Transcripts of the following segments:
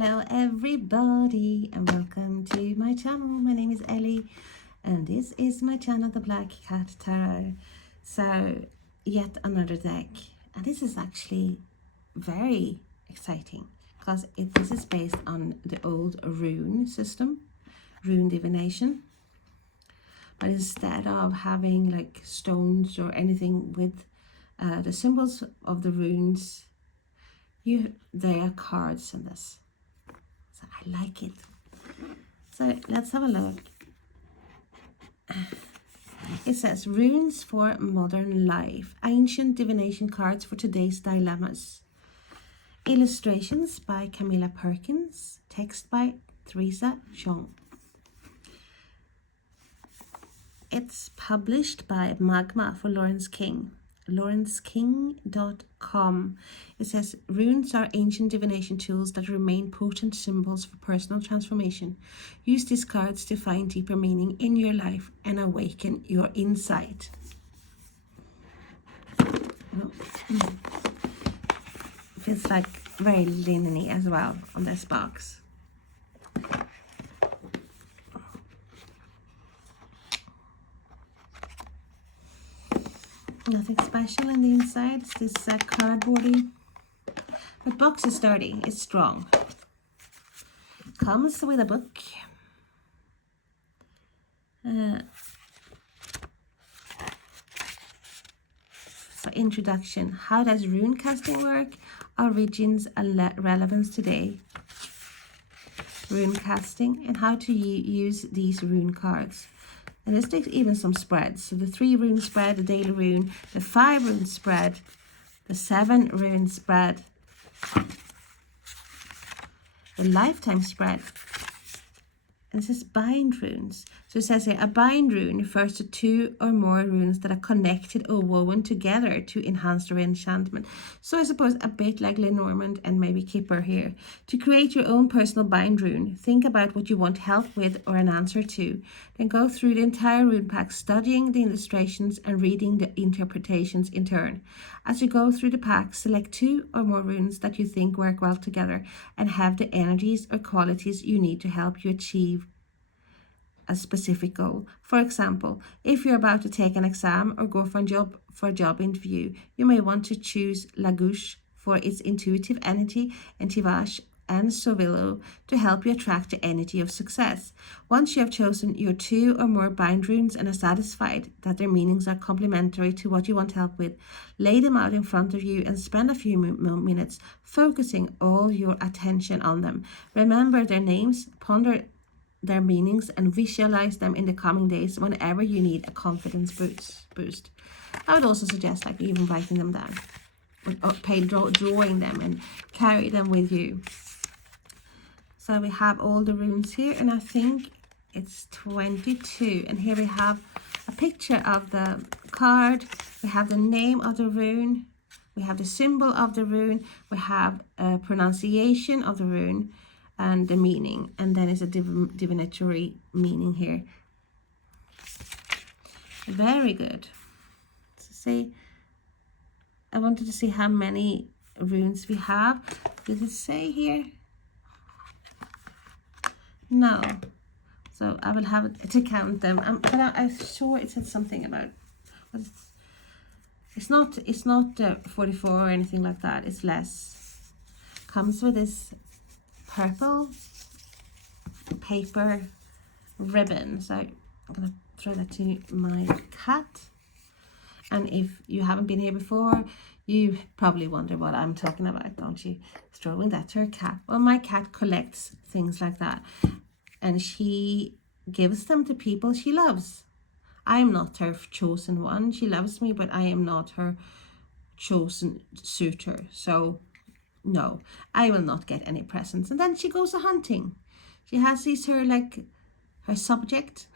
Hello everybody and welcome to my channel. My name is Ellie and this is my channel, the Black Cat Tarot. So yet another deck, and this is actually very exciting because this is based on the old rune system, rune divination, but instead of having like stones or anything with the symbols of the runes, they are cards in this. So I like it. So let's have a look. It says runes for modern life, ancient divination cards for today's dilemmas. Illustrations by Camilla Perkins, text by Theresa, Cheung. It's published by Magma for Laurence King. LaurenceKing.com. It says runes are ancient divination tools that remain potent symbols for personal transformation. Use these cards to find deeper meaning in your life and awaken your insight. Feels like very linen-y as well on this box. Nothing special in the inside. It's this cardboardy. The box is sturdy. It's strong. Comes with a book. So introduction. How does rune casting work? Origins and relevance today. Rune casting and how to use these rune cards. And there's even some spreads. So the 3 rune spread, the daily rune, the 5 rune spread, the 7 rune spread, the lifetime spread. And it says bind runes. So it says here, a bind rune refers to 2 or more runes that are connected or woven together to enhance their enchantment. So I suppose a bit like Lenormand and maybe Kipper here. To create your own personal bind rune, think about what you want help with or an answer to. Then go through the entire rune pack, studying the illustrations and reading the interpretations in turn. As you go through the pack, select 2 or more runes that you think work well together and have the energies or qualities you need to help you achieve a specific goal. For example, if you're about to take an exam or go for a job interview, you may want to choose Lagouche for its intuitive energy and Tivache and Sovilo to help you attract the energy of success. Once you have chosen your 2 or more bind runes and are satisfied that their meanings are complementary to what you want help with, lay them out in front of you and spend a few minutes focusing all your attention on them. Remember their names, ponder their meanings and visualize them in the coming days whenever you need a confidence boost. I would also suggest like even writing them down or drawing them and carry them with you. So we have all the runes here, and I think it's 22, and here we have a picture of the card. We have the name of the rune, we have the symbol of the rune, we have a pronunciation of the rune and the meaning, and then it's a divinatory meaning here. Very good. So see, I wanted to see how many runes we have. Does it say here? No. So I will have to count them. But I'm sure it said something about. It's not 44 or anything like that. It's less. Comes with this purple paper ribbon. So I'm gonna throw that to my cat. And if you haven't been here before, you probably wonder what I'm talking about, don't you? Throwing that to her cat. Well, my cat collects things like that, and she gives them to people she loves. I am not her chosen one. She loves me, but I am not her chosen suitor. So no, I will not get any presents. And then she goes a hunting. She has her subject.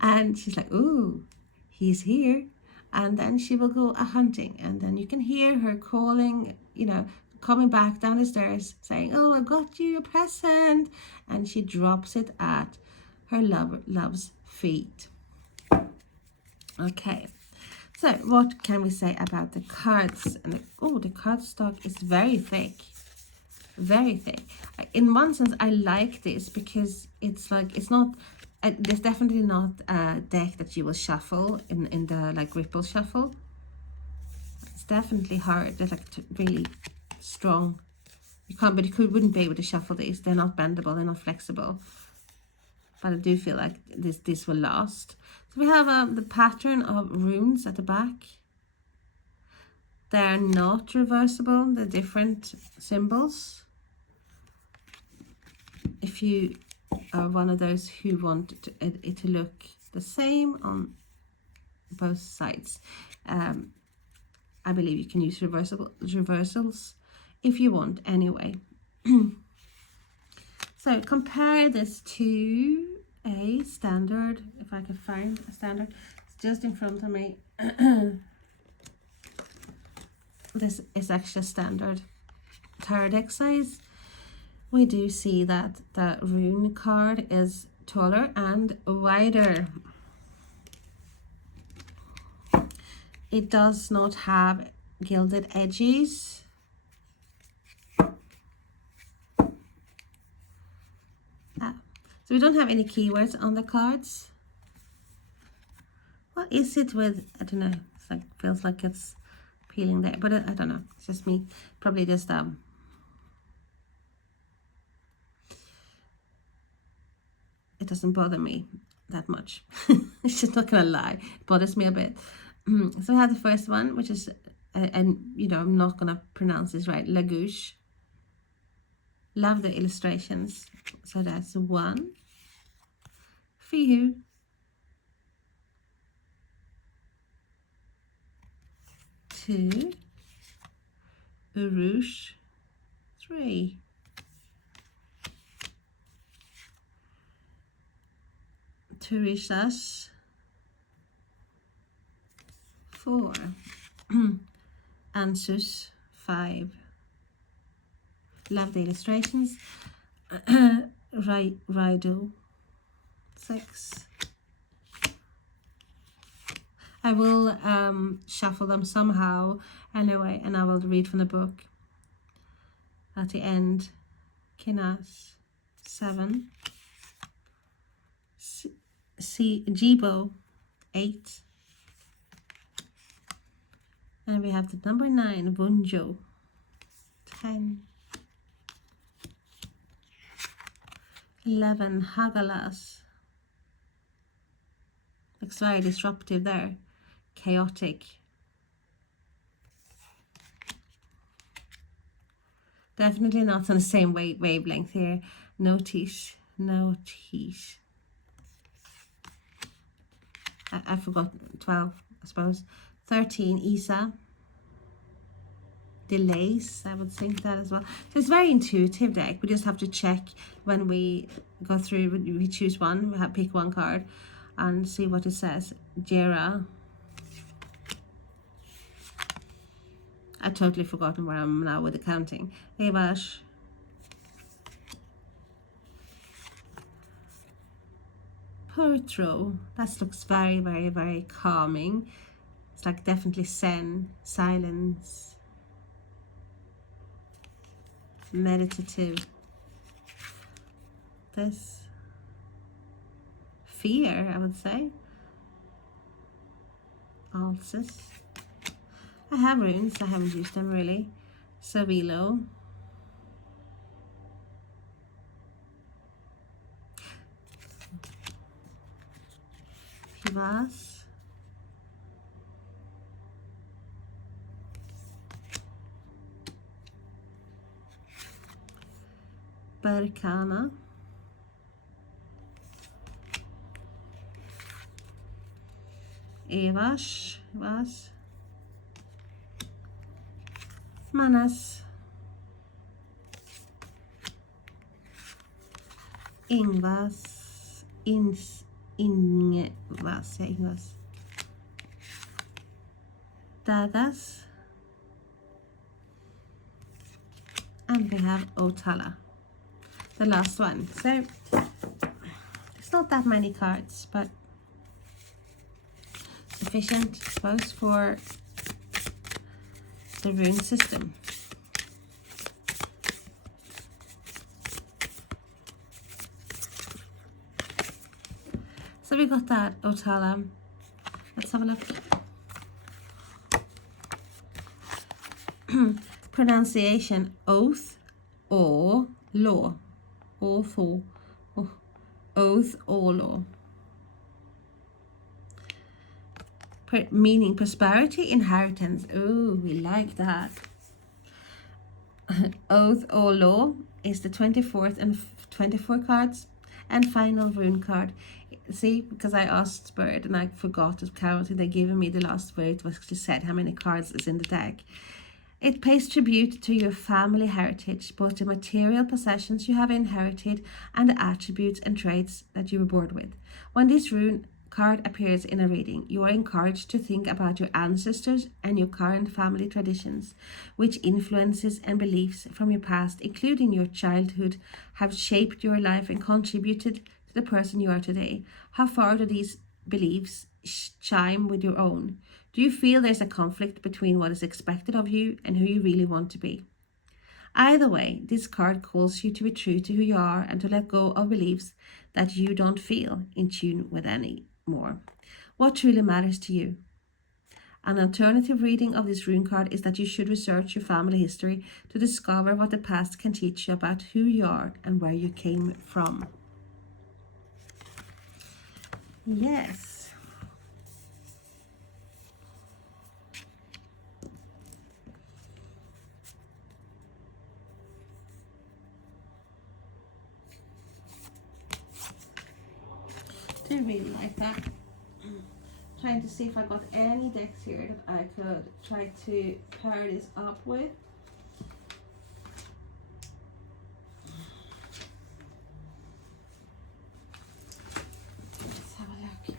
And she's like, ooh, he's here. And then she will go a hunting. And then you can hear her calling, coming back down the stairs saying, oh, I got you a present. And she drops it at her love's feet. Okay. So what can we say about the cards? And the cardstock is very thick. very thick. In one sense, I like this because it's like, it's not, there's definitely not a deck that you will shuffle in the like ripple shuffle. It's definitely hard. They're like really strong. You can't, but wouldn't be able to shuffle these. They're not bendable, they're not flexible. But I do feel like this will last. So we have the pattern of runes at the back. They're not reversible, they're different symbols. If you are one of those who want it to look the same on both sides, I believe you can use reversals if you want anyway. So compare this to a standard, if I can find a standard. It's just in front of me. This is actually a standard tarot deck size. We do see that the rune card is taller and wider. It does not have gilded edges. So we don't have any keywords on the cards. What is it with, I don't know, it's like, feels like it's peeling there, but I don't know, it's just me. Probably just it doesn't bother me that much. It's just not gonna lie, it bothers me a bit. So I have the first one, which is and you know, I'm not gonna pronounce this right, Lagouche. Love the illustrations. So that's one for you. Two, Urush, three. Theresa's, four. Ansus, five. Love the illustrations. Rido, 6. I will shuffle them somehow anyway, and I will read from the book at the end. Kinas, 7. Jibo, 8. And we have the number 9, Bunjo, 10. 11, Hagalas. Looks very disruptive there. Chaotic. Definitely not on the same wavelength here. Notice. I forgot 12, I suppose. 13, Isa. Delays, I would think that as well. So it's very intuitive deck. We just have to check when we go through, we choose one, we have pick one card and see what it says. Jera. I've totally forgotten where I'm now with the counting. Evash. Perkins. That looks very, very, very calming. It's like definitely Zen, silence, meditative. This fear, I would say. Alces. I have runes, I haven't used them really. Savilo. Kivas. Berkana. Evas. Manas. Ingvas. Ingvas. Dagas. And we have Otala, the last one. So it's not that many cards, but sufficient, I suppose, for the rune system. got that, Otala. Let's have a look. Pronunciation, oath or law. Oath or oath or law. Meaning prosperity, inheritance. Oh, we like that. Oath or law is the 24th and 24 cards. And final rune card. See, because I asked Spirit and I forgot to count, they given me the last word, it was actually said how many cards is in the deck. It pays tribute to your family heritage, both the material possessions you have inherited and the attributes and traits that you were born with. When this rune card appears in a reading, you are encouraged to think about your ancestors and your current family traditions, which influences and beliefs from your past, including your childhood, have shaped your life and contributed to the person you are today. How far do these beliefs chime with your own? Do you feel there's a conflict between what is expected of you and who you really want to be? Either way, this card calls you to be true to who you are and to let go of beliefs that you don't feel in tune with anymore. What truly matters to you? An alternative reading of this rune card is that you should research your family history to discover what the past can teach you about who you are and where you came from. Yes. I really like that. Trying to see if I got any decks here that I could try to pair this up with. Let's have a look.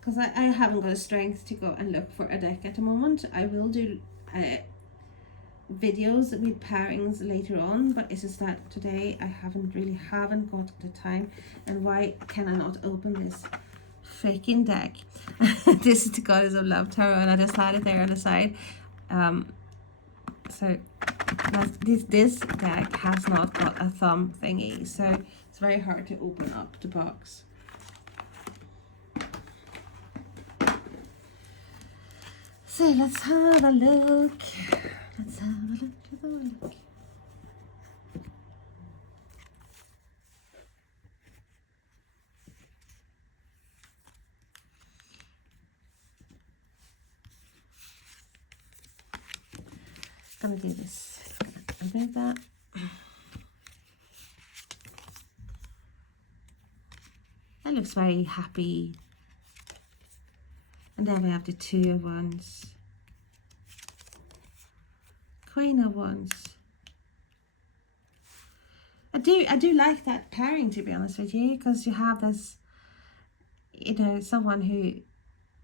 Because I haven't got the strength to go and look for a deck at the moment. I will do videos with pairings later on, but it's just that today I haven't got the time. And why can I not open this freaking deck? This is the Goddess of Love Tarot, and I just had it there on the side. So this deck has not got a thumb thingy, so it's very hard to open up the box. So let's have a look. Let's have a look. Gonna do this. Open that. That looks very happy. And then we have the Two of Wands. Queen of Wands. I do like that pairing, to be honest with you, because you have this, you know, someone who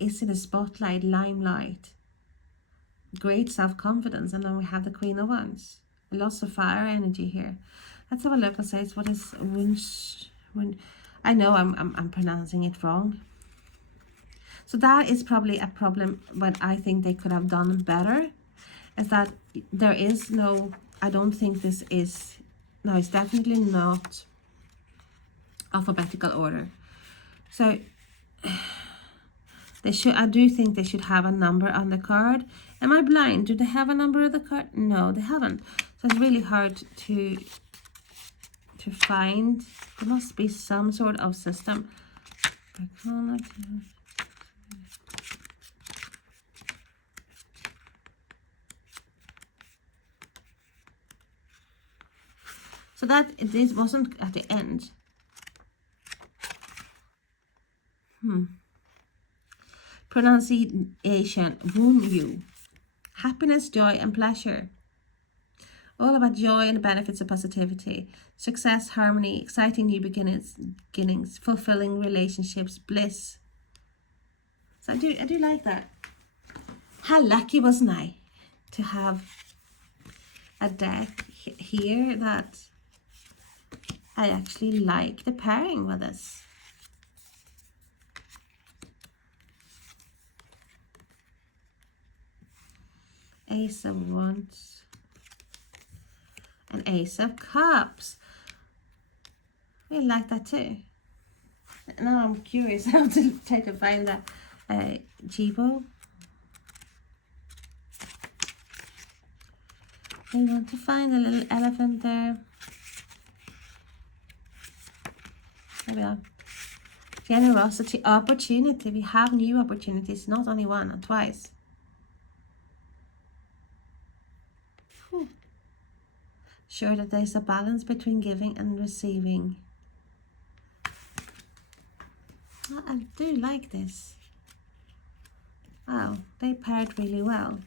is in the spotlight, limelight, great self-confidence, and then we have the Queen of Wands. Lots of fire energy here. Let's have a look and say what is Wunsch. I know I'm pronouncing it wrong. So that is probably a problem, but I think they could have done better. Is that there is no, I don't think this is, no, it's definitely not alphabetical order. So they should, I do think they should have a number on the card. Am I blind? Do they have a number on the card? No, they haven't. So it's really hard to find. There must be some sort of system. So that this wasn't at the end. Pronunciation, Woon you. Happiness, joy, and pleasure. All about joy and the benefits of positivity. Success, harmony, exciting new beginnings, fulfilling relationships, bliss. So I do like that. How lucky wasn't I to have a deck here that I actually like the pairing with this. Ace of Wands and Ace of Cups. really like that too. Now I'm curious how to try to find that Jibo. We want to find a little elephant there. There we are. Generosity, opportunity. We have new opportunities, not only one and twice. Sure that there's a balance between giving and receiving. Oh, I do like this. Wow, they paired really well.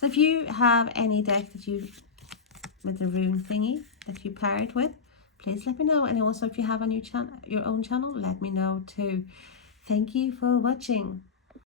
So if you have any deck that you, with the rune thingy, that you paired with, please let me know. And also if you have a new channel, your own channel, let me know too. Thank you for watching.